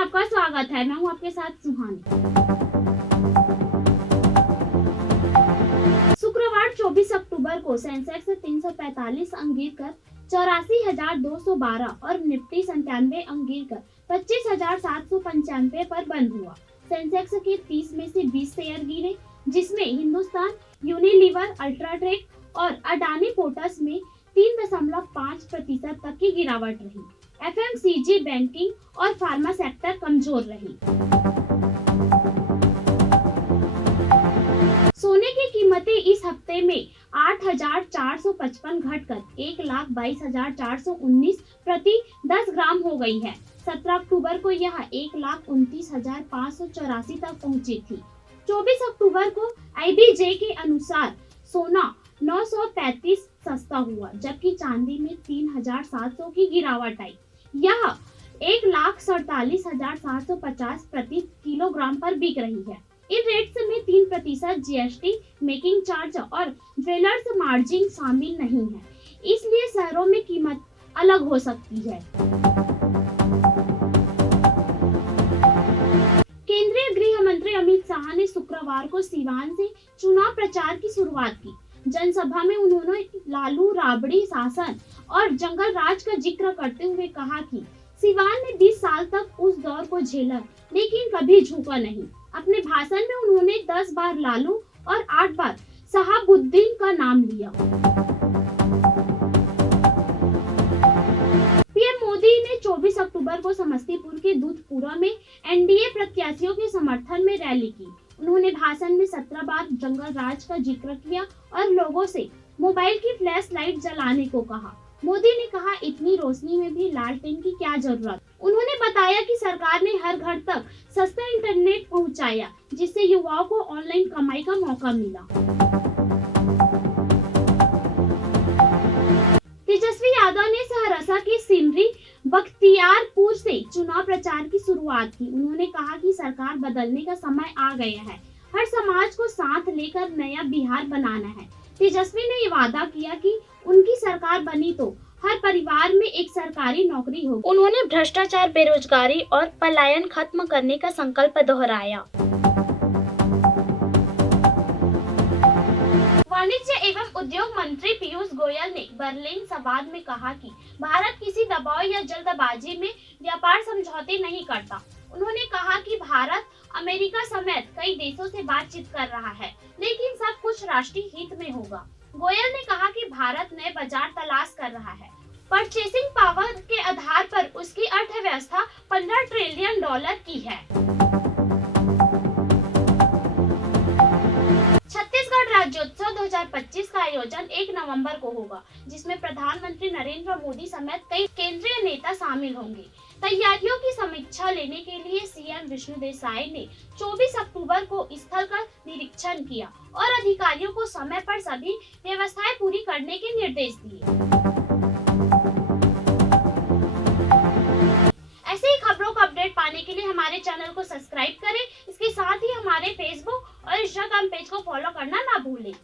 आपका स्वागत है। मैं हूं आपके साथ सुहानी। शुक्रवार 24 अक्टूबर को सेंसेक्स 345 अंक गिरकर 84,212 और निफ्टी 97 अंक गिरकर 25,795 पर बंद हुआ। सेंसेक्स के 30 में से 20 शेयर गिरे, जिसमें हिंदुस्तान यूनिलीवर, अल्ट्राटेक और अडानी पोर्ट्स में 3.5% तक की गिरावट रही। एफएमसीजी, बैंकिंग और फार्मा सेक्टर कमजोर रही। सोने की कीमतें इस हफ्ते में 8,455 घटकर 1,22,419 प्रति 10 ग्राम हो गई है। 17 अक्टूबर को यह 1,29,584 तक पहुंची थी। 24 अक्टूबर को आईबीजे के अनुसार सोना 935 सस्ता हुआ, जबकि चांदी में 3,700 की गिरावट आई। यह 1,47,750 प्रति किलोग्राम पर बिक रही है। इन रेट्स में 3% जीएसटी, मेकिंग चार्ज और ज्वेलर्स मार्जिन शामिल नहीं है, इसलिए शहरों में कीमत अलग हो सकती है। केंद्रीय गृह मंत्री अमित शाह ने शुक्रवार को सीवान से चुनाव प्रचार की शुरुआत की। जनसभा में उन्होंने लालू राबड़ी शासन और जंगल राज का जिक्र करते हुए कहा कि सीवान ने 20 साल तक उस दौर को झेला, लेकिन कभी झुका नहीं। अपने भाषण में उन्होंने 10 बार लालू और 8 बार शहाबुद्दीन का नाम लिया। पीएम मोदी ने 24 अक्टूबर को समस्तीपुर के दूधपुरा में एनडीए प्रत्याशियों के समर्थन में रैली की। उन्होंने भाषण में 17 बार जंगल राज का जिक्र किया और लोगों से मोबाइल की फ्लैश लाइट जलाने को कहा। मोदी ने कहा, इतनी रोशनी में भी लालटेन की क्या जरूरत। उन्होंने बताया कि सरकार ने हर घर तक सस्ता इंटरनेट पहुंचाया, जिससे युवाओं को ऑनलाइन कमाई का मौका मिला। तेजस्वी यादव ने सहरसा की सिमरी बख्तियारपुर से चुनाव प्रचार की शुरुआत की। उन्होंने कहा कि सरकार बदलने का समय आ गया है, हर समाज को साथ लेकर नया बिहार बनाना है। तेजस्वी ने वादा किया कि उनकी सरकार बनी तो हर परिवार में एक सरकारी नौकरी होगी। उन्होंने भ्रष्टाचार, बेरोजगारी और पलायन खत्म करने का संकल्प दोहराया। वाणिज्य एवं उद्योग मंत्री पीयूष गोयल ने बर्लिन संवाद में कहा कि भारत किसी दबाव या जल्दबाजी में व्यापार समझौते नहीं करता। उन्होंने कहा कि भारत अमेरिका समेत कई देशों से बातचीत कर रहा है, लेकिन सब कुछ राष्ट्रीय हित में होगा। गोयल ने कहा कि भारत नए बाजार तलाश कर रहा है। परचेसिंग पावर के आधार पर उसकी अर्थव्यवस्था $15 ट्रिलियन की है। छत्तीसगढ़ राज्योत्सव 2025 का आयोजन 1 नवंबर को होगा, जिसमें प्रधानमंत्री नरेंद्र मोदी समेत कई केंद्रीय नेता शामिल होंगे। तैयारियों की समीक्षा लेने के लिए सीएम विष्णुदेव साय ने 24 अक्टूबर को स्थल का निरीक्षण किया और अधिकारियों को समय पर सभी व्यवस्थाएं पूरी करने के निर्देश दिए। ऐसे ही खबरों का अपडेट पाने के लिए हमारे चैनल को सब्सक्राइब करें। इसके साथ ही हमारे फेसबुक और इंस्टाग्राम पेज को फॉलो करना ना भूलें।